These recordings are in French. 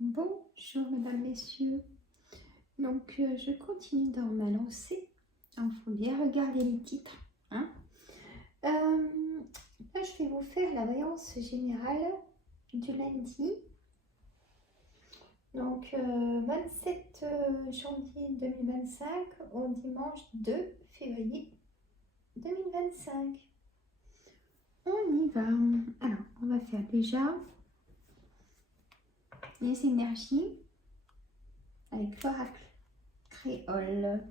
Bonjour mesdames, messieurs. Donc je continue dans ma lancée. Il faut bien regarder les titres. Hein. Là, je vais vous faire la voyance générale du lundi. Donc 27 janvier 2025 au dimanche 2 février 2025. On y va. Alors, on va faire déjà les énergies avec l'oracle créole.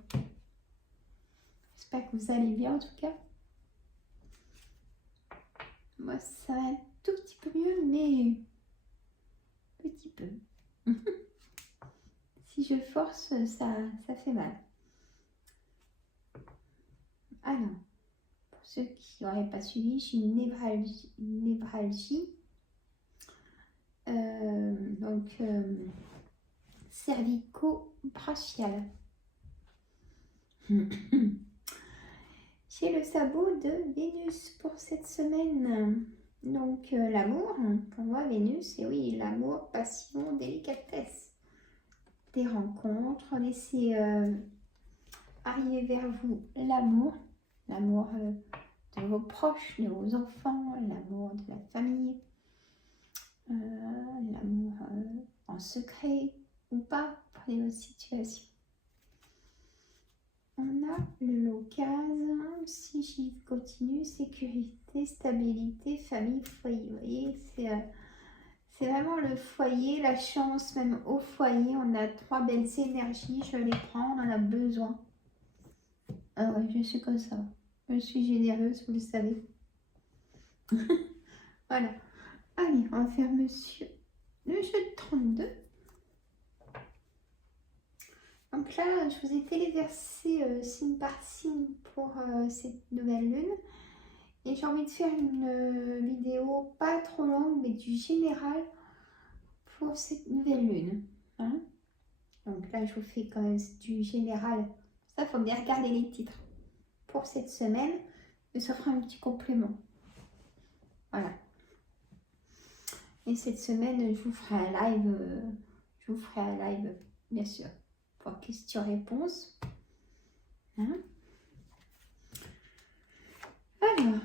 J'espère que vous allez bien en tout cas. Moi ça va un tout petit peu mieux, mais petit peu. Si je force, ça fait mal. Alors, pour ceux qui n'auraient pas suivi, j'ai une névralgie. Donc cervico-brachiale. J'ai le sabot de Vénus pour cette semaine. Donc l'amour, pour moi Vénus, et oui, l'amour, passion, délicatesse. Des rencontres, laissez arriver vers vous l'amour de vos proches, de vos enfants, l'amour de la famille, l'amour en secret ou pas, prenez votre situation. On a le locase, si j'y continue, sécurité, stabilité, famille, foyer. Vous voyez, c'est vraiment le foyer, la chance, même au foyer. On a 3 belles énergies, je les prends, on en a besoin. Ah ouais, je suis comme ça. Je suis généreuse, vous le savez. Voilà. Allez, on va faire monsieur le jeu de 32. Donc là, je vous ai téléversé signe par signe pour cette nouvelle lune. Et j'ai envie de faire une vidéo pas trop longue, mais du général pour cette nouvelle lune. Hein. Donc là, je vous fais quand même du général. Ça, il faut bien regarder les titres pour cette semaine. Et ça fera un petit complément. Voilà. Et cette semaine, je vous ferai un live, bien sûr, pour questions-réponses. Hein. Alors,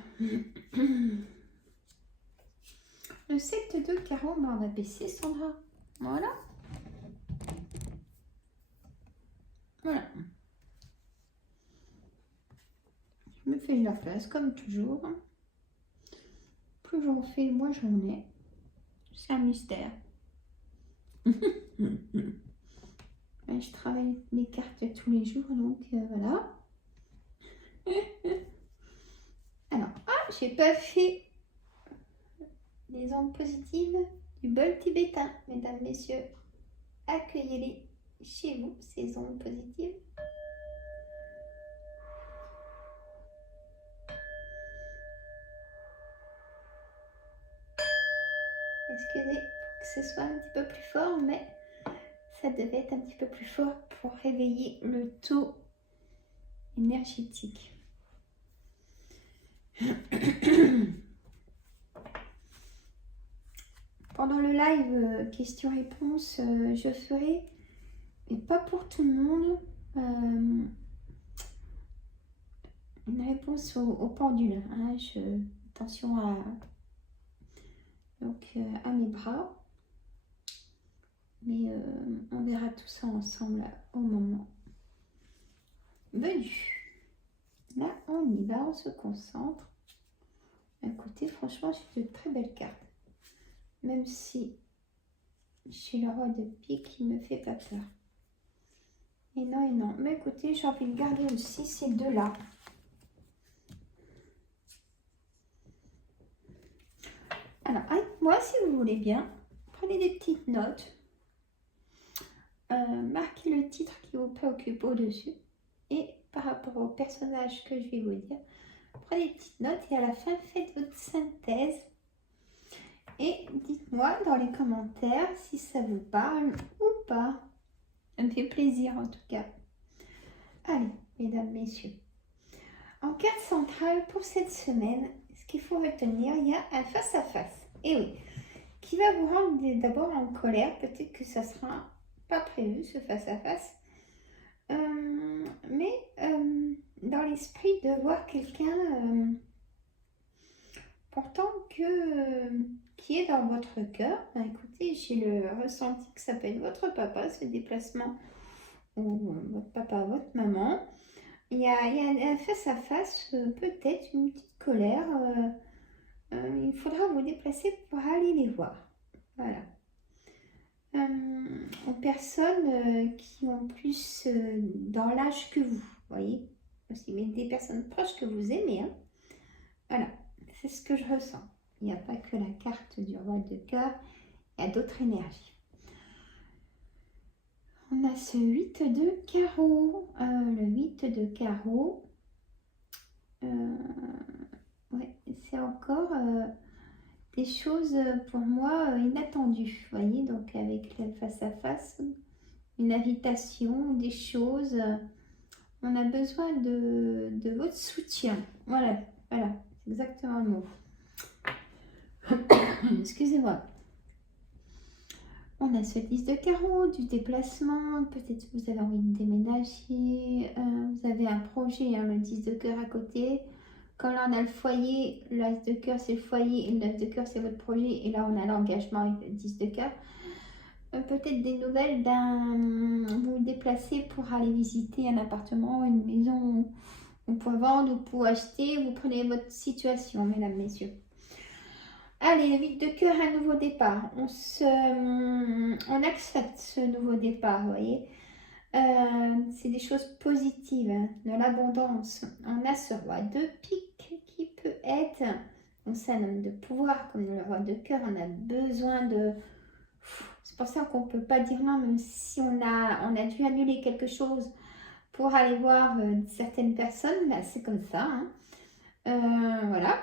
le 7 de carreau, on va baisser Sandra. Voilà. Voilà. Je me fais de la place comme toujours. Plus j'en fais, moins j'en ai. C'est un mystère. Je travaille les cartes tous les jours, donc voilà. Alors, j'ai pas fait les ondes positives du bol tibétain, mesdames, messieurs. Accueillez-les chez vous, ces ondes positives. Excusez pour que ce soit un petit peu plus fort, mais ça devait être un petit peu plus fort pour réveiller le taux énergétique. Pendant le live questions-réponses, je ferai, mais pas pour tout le monde, une réponse au pendule. Hein, attention à mes bras. Mais on verra tout ça ensemble au moment venu. Là, on y va, on se concentre. Écoutez, franchement, j'ai de très belles cartes. Même si j'ai le roi de pique qui me fait pas peur. Et non, et non. Mais écoutez, j'ai envie de garder aussi ces deux-là. Alors, avec moi, si vous voulez bien, prenez des petites notes. Marquez le titre qui vous préoccupe au-dessus. Et par rapport au personnage que je vais vous dire, prenez des petites notes et à la fin, faites votre synthèse. Et dites-moi dans les commentaires si ça vous parle ou pas. Ça me fait plaisir en tout cas. Allez, mesdames, messieurs. En carte centrale pour cette semaine, ce qu'il faut retenir, il y a un face-à-face. Et oui, qui va vous rendre d'abord en colère. Peut-être que ça sera pas prévu, ce face-à-face. Mais dans l'esprit de voir quelqu'un pourtant qui est dans votre cœur. Ben, écoutez, j'ai le ressenti que ça peut être votre papa, ce déplacement, ou votre papa, votre maman. Il y a un face-à-face, peut-être une petite colère. Il faudra vous déplacer pour aller les voir. Voilà. Aux personnes qui ont plus dans l'âge que vous, voyez, aussi, mais des personnes proches que vous aimez. Hein. Voilà, c'est ce que je ressens. Il n'y a pas que la carte du roi de cœur, il y a d'autres énergies. On a ce 8 de carreau. Le 8 de carreau, ouais, c'est encore des choses pour moi inattendues. Vous voyez, donc avec le face-à-face, une invitation, des choses. On a besoin de votre soutien. Voilà, c'est exactement le mot. Excusez-moi. On a ce 10 de carreau, du déplacement, peut-être que vous avez envie de déménager, vous avez un projet, hein, le 10 de cœur à côté. Quand là on a le foyer, l'as de cœur c'est le foyer et le 9 de cœur c'est votre projet. Et là on a l'engagement avec le 10 de cœur. Peut-être des nouvelles vous déplacer pour aller visiter un appartement, une maison, ou pour vendre ou pour acheter. Vous prenez votre situation, mesdames, messieurs. Allez, 8 de cœur, un nouveau départ. On accepte ce nouveau départ, vous voyez. C'est des choses positives, hein, de l'abondance. On a ce roi de pique qui peut être, donc c'est un homme de pouvoir, comme le roi de cœur. On a besoin de... C'est pour ça qu'on ne peut pas dire non, même si on a dû annuler quelque chose pour aller voir certaines personnes, ben c'est comme ça. Hein. Voilà.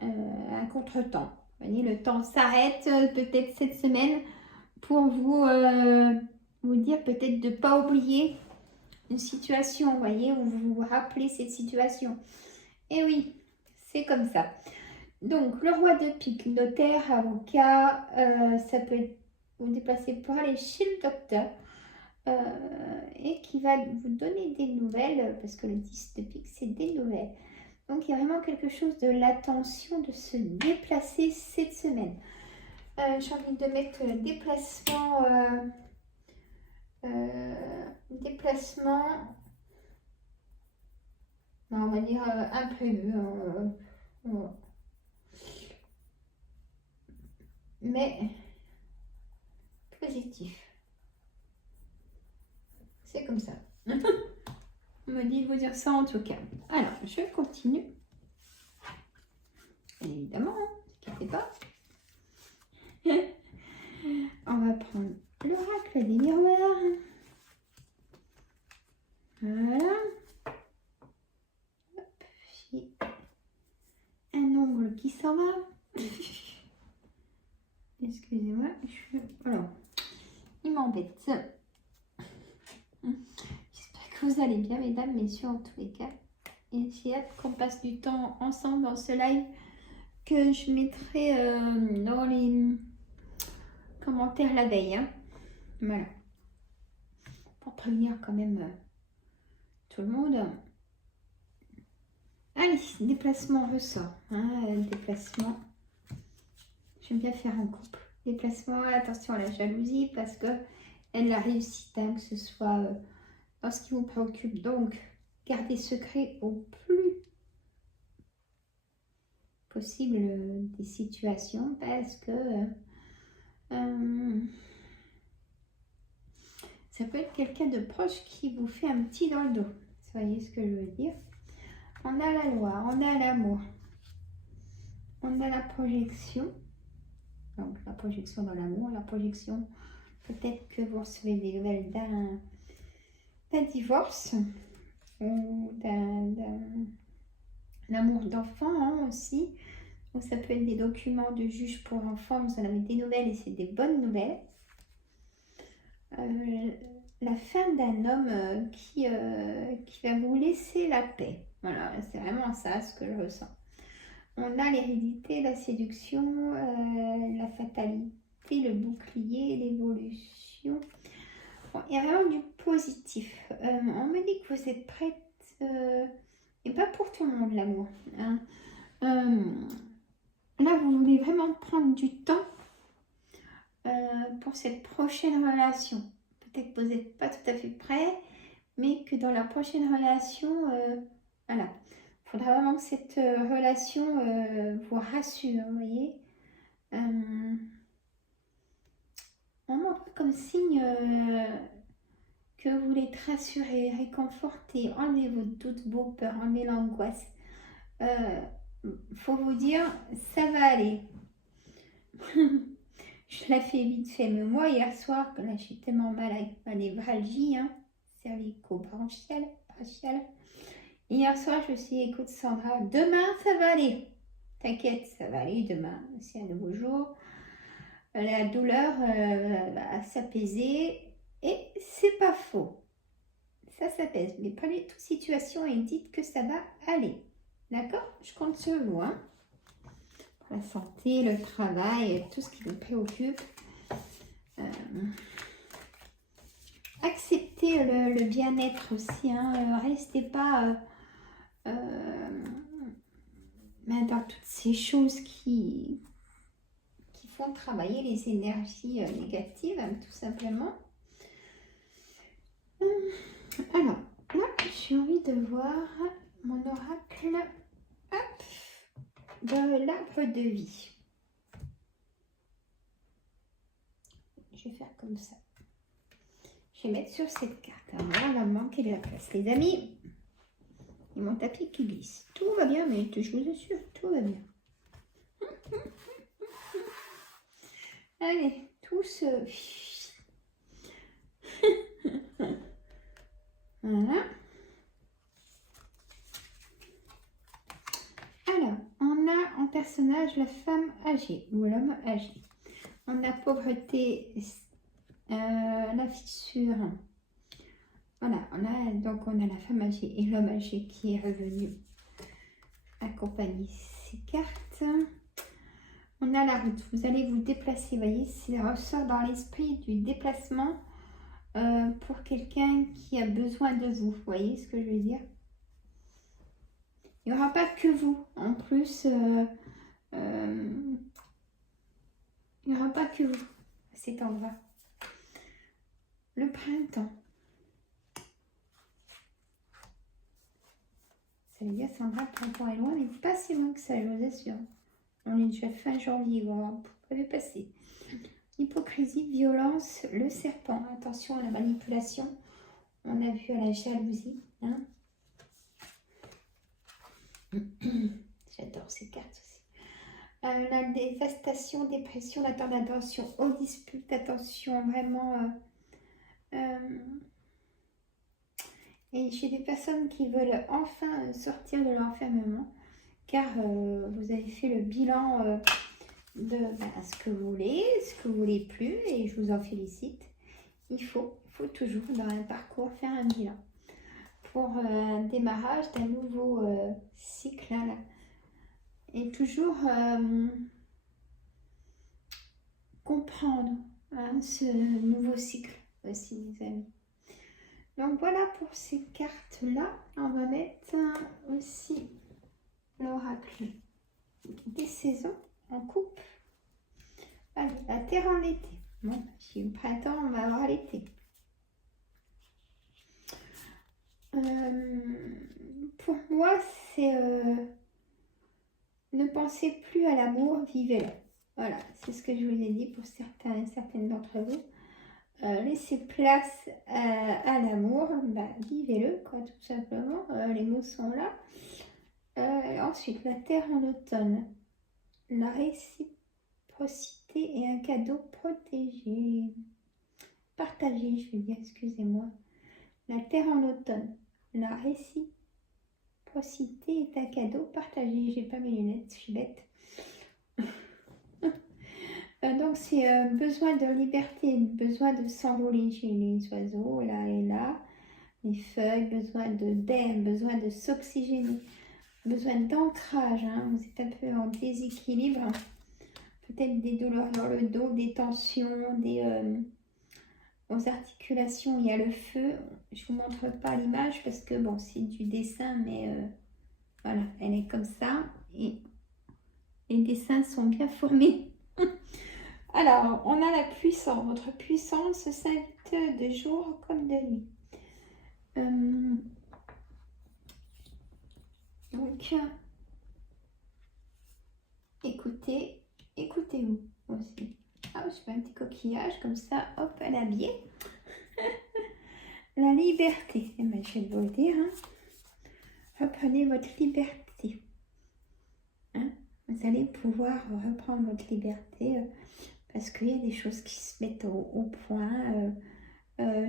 Un contretemps. Vous voyez, le temps s'arrête peut-être cette semaine pour vous dire peut-être de ne pas oublier une situation, vous voyez, où vous vous rappelez cette situation. Et oui, c'est comme ça. Donc, le roi de pique, notaire, avocat, ça peut être vous déplacer pour aller chez le docteur et qui va vous donner des nouvelles, parce que le 10 de pique, c'est des nouvelles. Donc, il y a vraiment quelque chose de l'attention de se déplacer cette semaine. J'ai envie de mettre déplacement, on va dire imprévu, mais positif. C'est comme ça. On me dit de vous dire ça en tout cas. Alors, je continue. Évidemment, n'inquiétez pas. On va prendre l'oracle des miroirs. Voilà. Hop, j'ai un ongle qui s'en va. Excusez-moi. Alors, il m'embête. J'espère que vous allez bien, mesdames, messieurs, en tous les cas. Et j'ai hâte qu'on passe du temps ensemble dans ce live que je mettrai dans les commentaires la veille. Hein. Voilà. Pour prévenir quand même tout le monde. Allez, déplacement ressort. Hein, déplacement. J'aime bien faire en couple. Déplacement, attention à la jalousie parce que elle la réussite, hein, que ce soit dans ce qui vous préoccupe. Donc, gardez secret au plus possible des situations parce que ça peut être quelqu'un de proche qui vous fait un petit dans le dos. Vous voyez ce que je veux dire? On a la loi, on a l'amour, on a la projection. Donc la projection dans l'amour, la projection, peut-être que vous recevez des nouvelles d'un divorce ou d'un amour d'enfant hein, aussi. Donc ça peut être des documents de juge pour enfants, vous en avez des nouvelles et c'est des bonnes nouvelles. La fin d'un homme qui va vous laisser la paix. Voilà, c'est vraiment ça ce que je ressens. On a l'hérédité, la séduction, la fatalité, le bouclier, l'évolution. Bon, il y a vraiment du positif. On me dit que vous êtes prête, et pas pour tout le monde l'amour. Hein. Là, vous voulez vraiment prendre du temps pour cette prochaine relation. Peut-être que vous n'êtes pas tout à fait prêt, mais que dans la prochaine relation, voilà. Il faudra vraiment que cette relation vous rassure, vous voyez. On montre comme signe que vous voulez être rassuré, réconforté, enlevez vos doutes, vos peurs, enlevez l'angoisse. Faut vous dire, ça va aller. Je la fais vite fait, mais moi hier soir, là je suis tellement mal avec ma névralgie, hein, cervico-brachiale, hier soir je me suis dit, écoute Sandra, demain ça va aller. T'inquiète, ça va aller demain, c'est un nouveau jour. La douleur va s'apaiser et c'est pas faux. Ça s'apaise, mais prenez toute situation et dites que ça va aller. D'accord? Je compte sur vous, hein? Pour la santé, le travail, tout ce qui vous préoccupe. Acceptez le bien-être aussi, hein? Restez pas dans toutes ces choses qui font travailler les énergies négatives, hein, tout simplement. Alors, là, j'ai envie de voir mon oracle de l'arbre de vie. Je vais faire comme ça. Je vais mettre sur cette carte. Alors là, on va manquer de la place. Les amis, et mon tapis qui glisse. Tout va bien, mais je vous assure, tout va bien. Allez, tous. Voilà. Alors, on a en personnage la femme âgée ou l'homme âgé. On a pauvreté, la fissure. Voilà, donc on a la femme âgée et l'homme âgé qui est revenu accompagner ces cartes. On a la route, vous allez vous déplacer, vous voyez, c'est ressort dans l'esprit du déplacement pour quelqu'un qui a besoin de vous, vous voyez ce que je veux dire? Il n'y aura pas que vous, en plus, il n'y aura pas que vous à cet endroit. Le printemps. Ça veut dire, Sandra, le printemps est loin, mais pas si loin que ça, je vous assure. On est déjà fin janvier, vous pouvez passer. Hypocrisie, violence, le serpent. Attention à la manipulation. On a vu à la jalousie. Hein. J'adore ces cartes aussi. La dévastation, dépression, attention aux disputes, attention vraiment. Et j'ai des personnes qui veulent enfin sortir de l'enfermement, car vous avez fait le bilan de ce que vous voulez, ce que vous voulez plus, et je vous en félicite. Il faut toujours dans un parcours faire un bilan pour un démarrage d'un nouveau cycle là. Et toujours comprendre ce nouveau cycle aussi, les amis. Donc voilà pour ces cartes là. On va mettre aussi l'oracle des saisons en coupe. Allez, la terre en été. Bon, si le printemps, on va avoir l'été. Pour moi, c'est ne pensez plus à l'amour, vivez-le. Voilà, c'est ce que je vous ai dit pour certaines d'entre vous. Laissez place à l'amour, vivez-le, quoi, tout simplement. Les mots sont là. Ensuite, la terre en automne. La réciprocité et un cadeau protégé. Partagé, je veux dire, excusez-moi. La terre en automne. La réciprocité est un cadeau partagé. J'ai pas mes lunettes, je suis bête. Donc c'est besoin de liberté, besoin de s'envoler chez les oiseaux, là et là. Les feuilles, besoin d'air, besoin de s'oxygéner. besoin d'ancrage, hein. Vous êtes un peu en déséquilibre. Peut-être des douleurs dans le dos, des tensions, aux articulations, il y a le feu. Je vous montre pas l'image parce que bon, c'est du dessin, mais voilà, elle est comme ça. Et les dessins sont bien formés. Alors, on a la puissance. Votre puissance s'invite de jour comme de nuit. Donc, écoutez-vous aussi. Ah, je fais un petit coquillage comme ça, hop, à l'habillé. La liberté, eh ben, je vais vous le dire. Hein. Reprenez votre liberté. Hein. Vous allez pouvoir reprendre votre liberté parce qu'il y a des choses qui se mettent au point,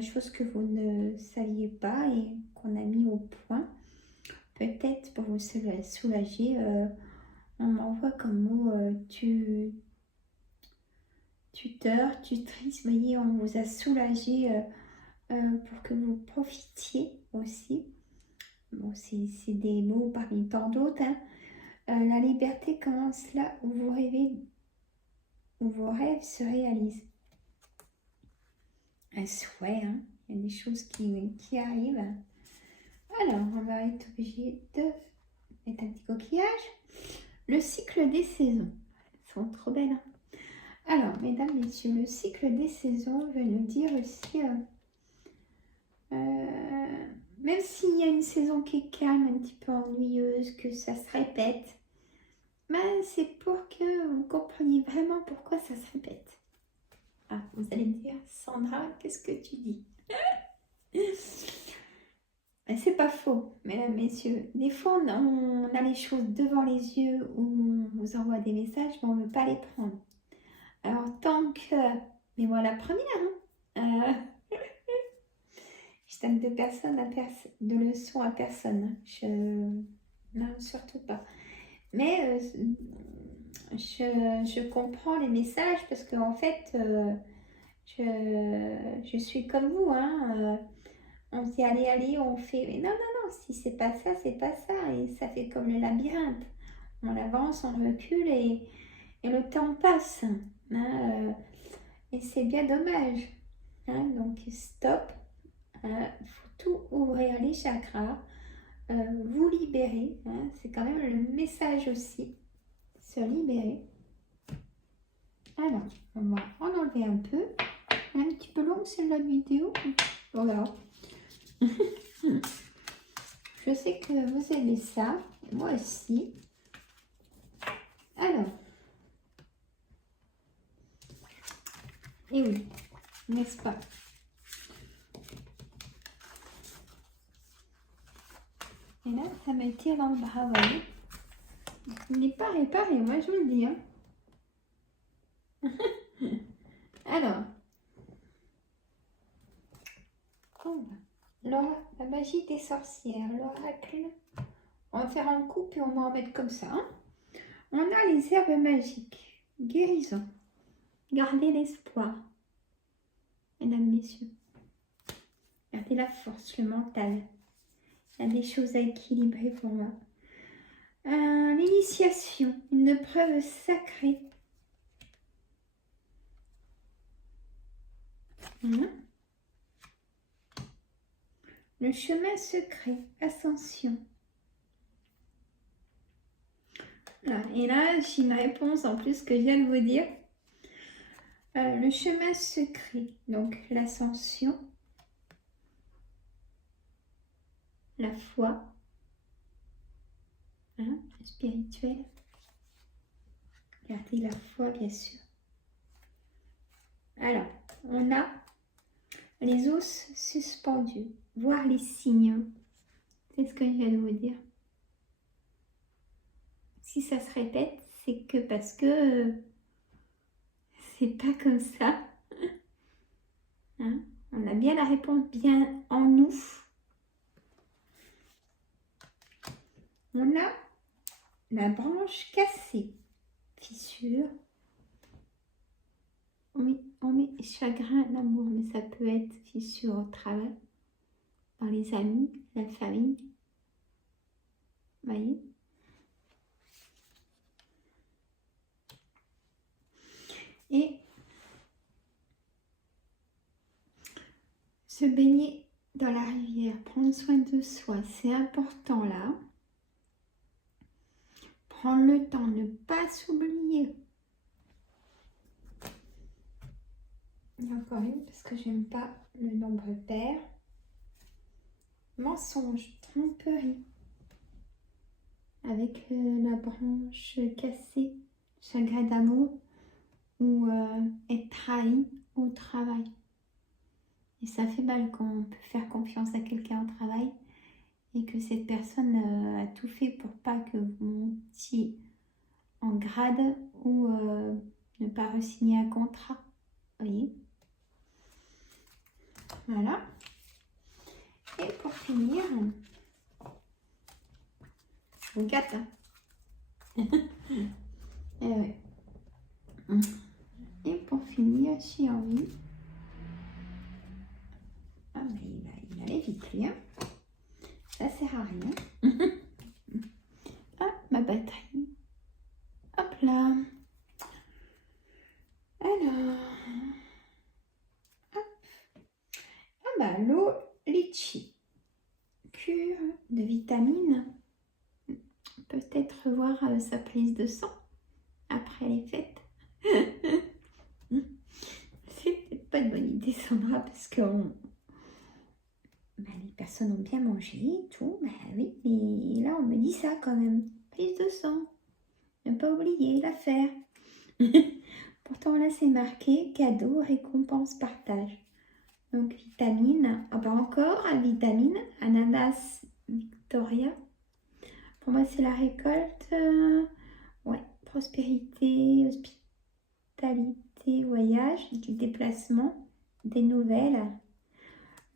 choses que vous ne saviez pas et qu'on a mis au point. Peut-être pour vous soulager, on m'envoie comme mot tuteur, tutrice. Vous voyez, on vous a soulagé pour que vous profitiez aussi. Bon, c'est des mots parmi tant d'autres. Hein. La liberté commence là où vous rêvez, où vos rêves se réalisent. Un souhait, hein. Il y a des choses qui arrivent. Alors, on va être obligé de mettre un petit coquillage. Le cycle des saisons. Elles sont trop belles. Hein. Alors, mesdames, messieurs, le cycle des saisons veut nous dire aussi, même s'il y a une saison qui est calme, un petit peu ennuyeuse, que ça se répète, ben, c'est pour que vous compreniez vraiment pourquoi ça se répète. Ah, vous allez me dire, Sandra, qu'est-ce que tu dis? Ben, c'est pas faux, mesdames, messieurs. Des fois, on a les choses devant les yeux ou on vous envoie des messages, mais on ne veut pas les prendre. Alors, tant que... Mais moi, la première, hein, je donne de leçons à personne. Non, surtout pas. Mais je comprends les messages parce qu'en fait, je suis comme vous. Hein, on se dit, allez, on fait. Mais non, si c'est pas ça, c'est pas ça. Et ça fait comme le labyrinthe. On avance, on recule et le temps passe. Hein, et c'est bien dommage. Hein, donc, stop. Il faut tout ouvrir les chakras. Vous libérer. Hein, c'est quand même le message aussi. Se libérer. Alors, on va en enlever un peu. Un petit peu longue celle-là de vidéo. Voilà. Je sais que vous aimez ça. Moi aussi. Alors. Et oui, n'est-ce pas? Et là, ça me tire dans le bras, vous voyez. Il n'est pas réparé, moi je vous le dis. Hein. Alors. La magie des sorcières, l'oracle. On va faire un coup et on va en mettre comme ça. Hein. On a les herbes magiques. Guérison. Gardez l'espoir. Mesdames, messieurs. Gardez la force, le mental. Il y a des choses à équilibrer pour moi. L'initiation. Une preuve sacrée. Le chemin secret. Ascension. Voilà. Et là, j'ai une réponse en plus que je viens de vous dire. Le chemin secret, donc l'ascension, la foi, hein, spirituelle. Gardez la foi, bien sûr. Alors, on a les os suspendus, voir les signes. C'est ce que je viens de vous dire. Si ça se répète, c'est que parce que c'est pas comme ça. Hein? On a bien la réponse bien en nous. On a la branche cassée, fissure. Oui, on met chagrin d'amour, mais ça peut être fissure au travail, dans les amis, la famille. Vous voyez? Et se baigner dans la rivière, prendre soin de soi, c'est important là. Prendre le temps, ne pas s'oublier. Il y a encore une parce que j'aime pas le nombre pair. Mensonge, tromperie. Avec la branche cassée, chagrin d'amour ou être trahi au travail. Et ça fait mal quand on peut faire confiance à quelqu'un au travail et que cette personne a tout fait pour pas que vous montiez en grade ou ne pas re-signer un contrat. Vous voyez? Voilà. Et pour finir, je vous gâte. Et, ouais. Et pour finir, j'ai envie. Ah, mais il allait vite lui, hein. Ça sert à rien. Ah, ma batterie. Hop là. Alors. Hop. Ah bah, l'eau litchi. Cure de vitamines. Peut-être revoir sa prise de sang après les fêtes. C'est peut-être pas une bonne idée, Sandra, parce que les personnes ont bien mangé et tout. Bah oui, mais là, on me dit ça quand même. Prise de sang. Ne pas oublier l'affaire. Pourtant, là, c'est marqué cadeau, récompense, partage. Donc, vitamine. Ah bah encore, vitamine. Ananas Victoria. Pour moi, c'est la récolte. Ouais, prospérité, hospitalité, voyage, du déplacement, des nouvelles.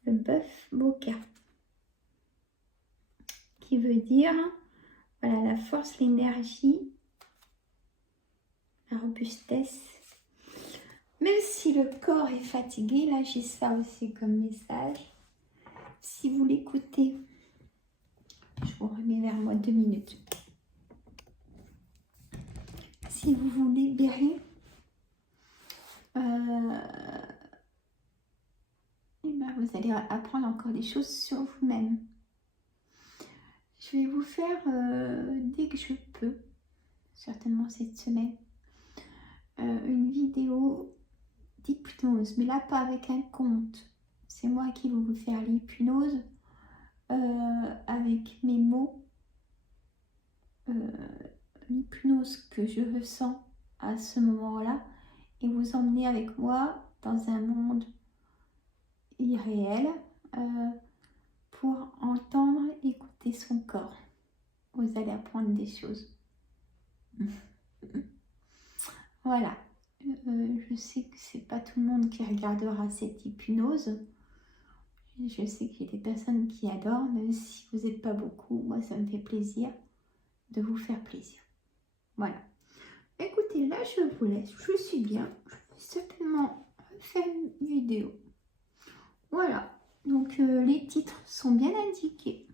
Le bœuf Boca, qui veut dire, voilà, la force, l'énergie, la robustesse. Même si le corps est fatigué, là j'ai ça aussi comme message. Si vous l'écoutez, je vous remets vers moi 2 minutes. Si vous vous libérez, et ben vous allez apprendre encore des choses sur vous-même. Je vais vous faire, dès que je peux, certainement cette semaine, une vidéo d'hypnose, mais là pas avec un conte. C'est moi qui vais vous faire l'hypnose avec mes mots, l'hypnose que je ressens à ce moment-là, et vous emmener avec moi dans un monde irréel pour entendre, écouter son corps. Vous allez apprendre des choses. Voilà. Je sais que c'est pas tout le monde qui regardera cette hypnose. Je sais qu'il y a des personnes qui adorent, même si vous n'êtes pas beaucoup. Moi, ça me fait plaisir de vous faire plaisir. Voilà. Écoutez, là, je vous laisse. Je suis bien. Je vais certainement faire une vidéo. Voilà. Donc, les titres sont bien indiqués.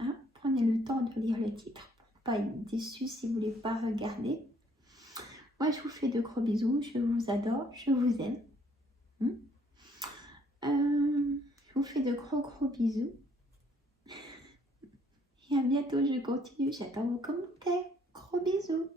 Hein, prenez le temps de lire les titres pour pas être déçus si vous ne voulez pas regarder. Moi, je vous fais de gros bisous. Je vous adore. Je vous aime. Je vous fais de gros bisous. Et à bientôt. Je continue. J'attends vos commentaires. Gros bisous.